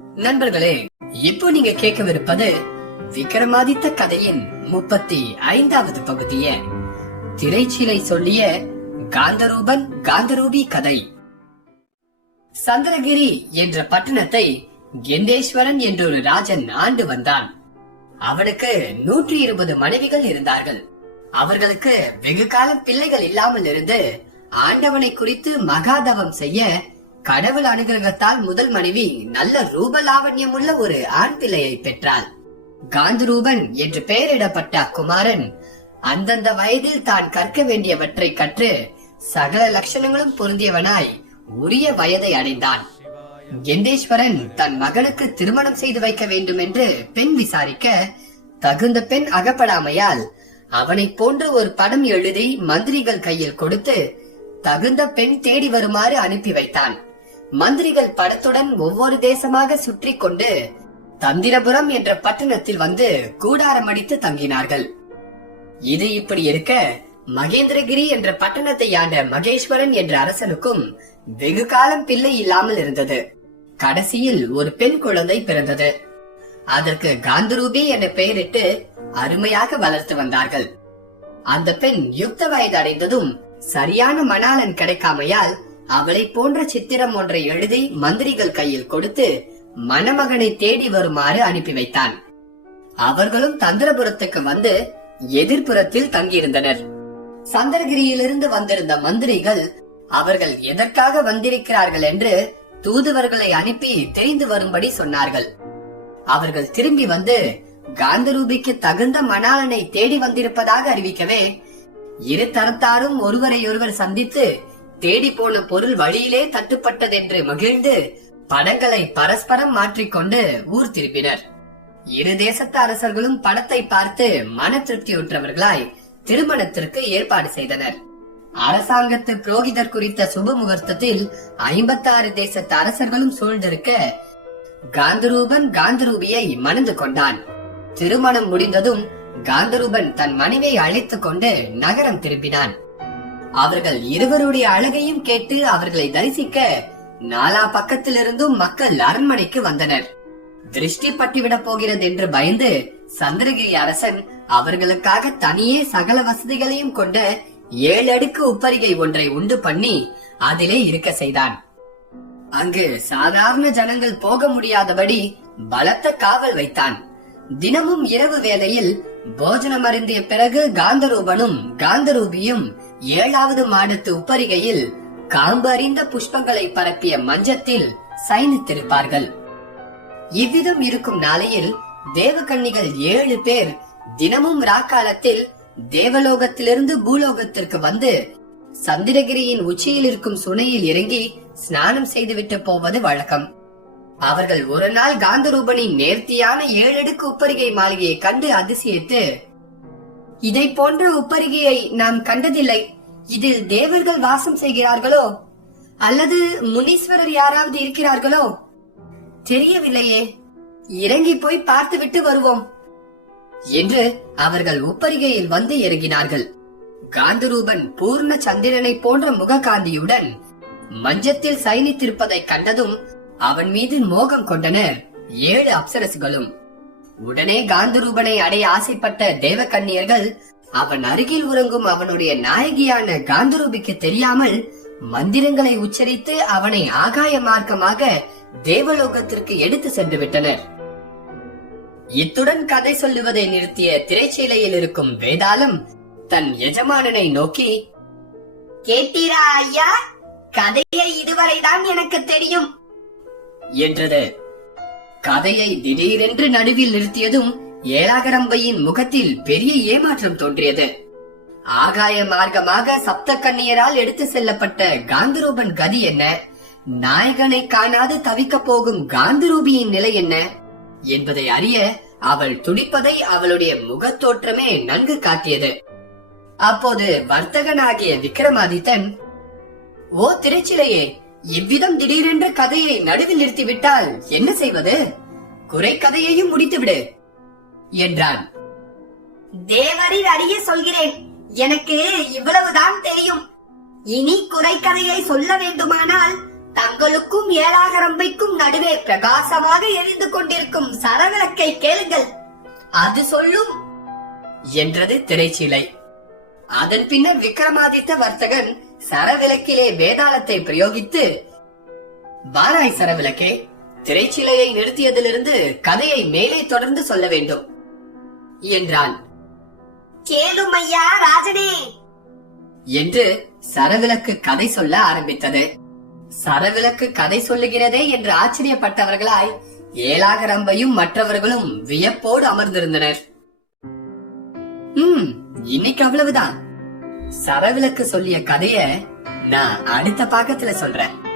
நண்பர்களே இப்போ நீங்க கேட்கவிருப்பது விக்ரமாதித்த கதையின் முப்பத்தி ஐந்தாவது பகுதிய திரைச்சிலை சொல்லிய காந்தரூபன் காந்தரூபி கதை. சந்திரகிரி என்ற பட்டணத்தை கெந்தேஸ்வரன் என்றொரு ராஜன் ஆண்டு வந்தான். அவனுக்கு நூற்றி இருபது மனைவிகள் இருந்தார்கள். அவர்களுக்கு வெகு காலம் பிள்ளைகள் இல்லாமல் இருந்து ஆண்டவனை குறித்து மகாதவம் செய்ய கடவுள் அனுகிரகத்தால் முதல் மனைவி நல்ல ரூப லாவண்யம் உள்ள ஒரு ஆண் பிள்ளையை பெற்றாள். காந்தரூபன் என்று பெயரிடப்பட்ட குமாரன் அந்தந்த வயதில் தான் கற்க வேண்டியவற்றை கற்று சகல லட்சணங்களும் பொருந்தியவனாய் உரிய வயதை அடைந்தான். கெந்தேஸ்வரன் தன் மகனுக்கு திருமணம் செய்து வைக்க வேண்டும் என்று பெண் விசாரிக்க தகுந்த பெண் அகப்படாமையால் அவனை போன்று ஒரு படம் எழுதி மந்திரிகள் கையில் கொடுத்து தகுந்த பெண் தேடி வருமாறு அனுப்பி வைத்தான். மந்திரிகள் படத்துடன் ஒவ்வொரு தேசமாக சுற்றி கொண்டு தந்திரபுரம் என்ற பட்டணத்தில் வந்து கூடாரம் அடித்து தங்கினார்கள். இது இப்படி இருக்க மகேந்திரகிரி என்ற பட்டணத்தை ஆண்ட மகேஸ்வரன் என்ற அரசனுக்கும் வெகு காலம் பிள்ளை இல்லாமல் இருந்தது. கடைசியில் ஒரு பெண் குழந்தை பிறந்தது. அதற்கு காந்தரூபி என பெயரிட்டு அருமையாக வளர்த்து வந்தார்கள். அந்த பெண் யுக்த வயது அடைந்ததும் சரியான மணாளன் கிடைக்காமையால் அவளை போன்ற சித்திரம் ஒன்றை எழுதி மந்திரிகள் கையில் கொடுத்து மணமகனை தேடி வருமாறு அனுப்பி வைத்தான். அவர்களும் தந்திரபுரத்துக்கு வந்து எதிர்ப்புறத்தில் தங்கியிருந்தனர். சந்திரகிரியிலிருந்து வந்திருந்த மந்திரிகள் அவர்கள் எதற்காக வந்திருக்கிறார்கள் என்று தூதுவர்களை அனுப்பி தெரிந்து வரும்படி சொன்னார்கள். அவர்கள் திரும்பி வந்து காந்தரூபிக்கு தகுந்த மணாளனை தேடி வந்திருப்பதாக அறிவிக்கவே இரு தரத்தாரும் ஒருவரையொருவர் சந்தித்து தேடி போன பொருள் வழியிலே தட்டுப்பட்டதென்று மகிழ்ந்து படங்களை பரஸ்பரம் மாற்றிக்கொண்டு ஊர் திரும்பினர். இரு தேசத்து அரசர்களும் படத்தை பார்த்து மன திருப்தியுற்றவர்களாய் திருமணத்திற்கு ஏற்பாடு செய்தனர். அரசாங்கத்து புரோகிதர் குறித்த சுப முகூர்த்தத்தில் ஐம்பத்தாறு தேசத்து அரசர்களும் சூழ்ந்திருக்க காந்தரூபன் காந்தரூபியை மணந்து கொண்டான். திருமணம் முடிந்ததும் காந்தரூபன் தன் மனைவியை அழைத்துக் கொண்டு நகரம் திரும்பினான். அவர்கள் இருவருடைய அழகையும் கேட்டு அவர்களை தரிசிக்க நாலா பக்கத்திலிருந்தும் மக்கள் அரண்மனைக்கு வந்தனர். திருஷ்டி பட்டுவிடப் போகிறது என்று பயந்து சந்திரகிரி அரசன் அவர்களுக்காக தனியே சகல வசதிகளையும் கொண்ட ஏழு அடுக்கு உப்பரிகை ஒன்றை உண்டு பண்ணி அதிலே இருக்க செய்தான். அங்கு சாதாரண ஜனங்கள் போக முடியாதபடி பலத்த காவல் வைத்தான். தினமும் இரவு வேளையில் போஜனம் அருந்திய பிறகு காந்தரூபனும் காந்தரூபியும் ஏழாவது மாடத்து உப்பரிகையில் காம்பறிந்த புஷ்பங்களை பரப்பிய மஞ்சத்தில் சயனித்திருப்பார்கள் இவ்விதம் இருக்கும் நாளையில் தேவகன்னிகள் ஏழு பேர் தினமும் ராக்காலத்தில் தேவலோகத்திலிருந்து பூலோகத்திற்கு வந்து சந்திரகிரியின் உச்சியில் இருக்கும் சுனையில் இறங்கி ஸ்நானம் செய்துவிட்டு போவது வழக்கம். அவர்கள் ஒரு நாள் காந்தரூபனின் நேர்த்தியான ஏழடுக்கு உப்பரிகை மாளிகையை கண்டு அதிசயித்து இதை போன்ற உப்பரிகையை நாம் கண்டதில்லை. இதில் தேவர்கள் வாசம் செய்கிறார்களோ? அல்லது முனீஸ்வரர் யாராவது இருக்கிறார்களோ? தெரியவில்லையே. இறங்கி போய் பார்த்துவிட்டு வருவோம். என்று அவர்கள் உப்பரிகையில் வந்து இறங்கினார்கள். காந்தரூபன் பூர்ண சந்திரனை போன்ற முககாந்தியுடன் மஞ்சத்தில் சயனித்திருப்பதை கண்டதும் அவன் மீது மோகம் கொண்டனர். ஏழு அப்சரசுகளும். உடனே காந்தரூபனை அடைய ஆசைப்பட்ட தேவகன்னியர்கள் அவன் அருகில் உறங்கும் அவனுடைய நாயகியான காந்தரூபிக்கு தெரியாமல் மந்திரங்களை உச்சரித்து அவனை ஆகாய மார்க்கமாக தேவலோகத்திற்கு எடுத்து சென்று விட்டனர். இத்துடன் கதை சொல்லுவதை நிறுத்திய திரைச்சீலையில் இருக்கும் வேதாளம் தன் எஜமானனை நோக்கி கேட்டீரா ஐயா? கதையை இதுவரைதான் எனக்கு தெரியும். என்றது. கதையை திடீரென்று நடுவில் நிறுத்தியதும் ஏலாகரம்பையின் முகத்தில் பெரிய ஏமாற்றம் தோன்றியது. ஆகாய மார்க்கமாக சப்த கண்ணியரால் எடுத்து செல்லப்பட்ட காந்தரூபன் கதி என்ன? நாயகனை காணாது தவிக்க போகும் காந்தரூபியின் நிலை என்ன? என்பதை அறிய அவள் துடிப்பதை அவளுடைய முகத்தோற்றமே நன்கு காட்டியது. அப்போது வர்த்தகனாகிய விக்ரமாதித்தன் ஓ திருச்சிலையே இவ்விதம் திடீரென்று கதையை நடுவில் நிறுத்திவிட்டால் என்ன செய்வது? குறை கதையையும் முடித்துவிடு என்றான். தேவரில் அறிய சொல்கிறேன். எனக்கு இவ்வளவுதான் தெரியும். இனி குறைக்கதையை சொல்ல வேண்டுமானால் தங்களுக்கும் ஏழாகரம்பைக்கும் நடுவே பிரகாசமாக எரிந்து கொண்டிருக்கும் சரவிளக்கை கேளுங்கள். அது சொல்லும் என்றது திரைச்சீலை. அதன் பின்னர் விக்ரமாதித்த வர்த்தகன் சரவிளக்கிலே வேதாளத்தை பிரயோகித்து பாராய் சரவிளக்கே திரைச்சிலையை நிறுத்தியதிலிருந்து கதையை மேலே தொடர்ந்து சொல்ல வேண்டும் என்றான். கேளும் ஐயா ராஜனே! என்று சரவிளக்கு கதை சொல்ல ஆரம்பித்தது. சரவிளக்கு கதை சொல்லுகிறதே என்று ஆச்சரியப்பட்டவர்களாய் ஏலாகரம்பையும் மற்றவர்களும் வியப்போடு அமர்ந்திருந்தனர். இன்னைக்கு அவ்வளவுதான். சரவிளக்கு சொல்லிய கதைய நான் அடுத்த பாகத்துல சொல்றேன்.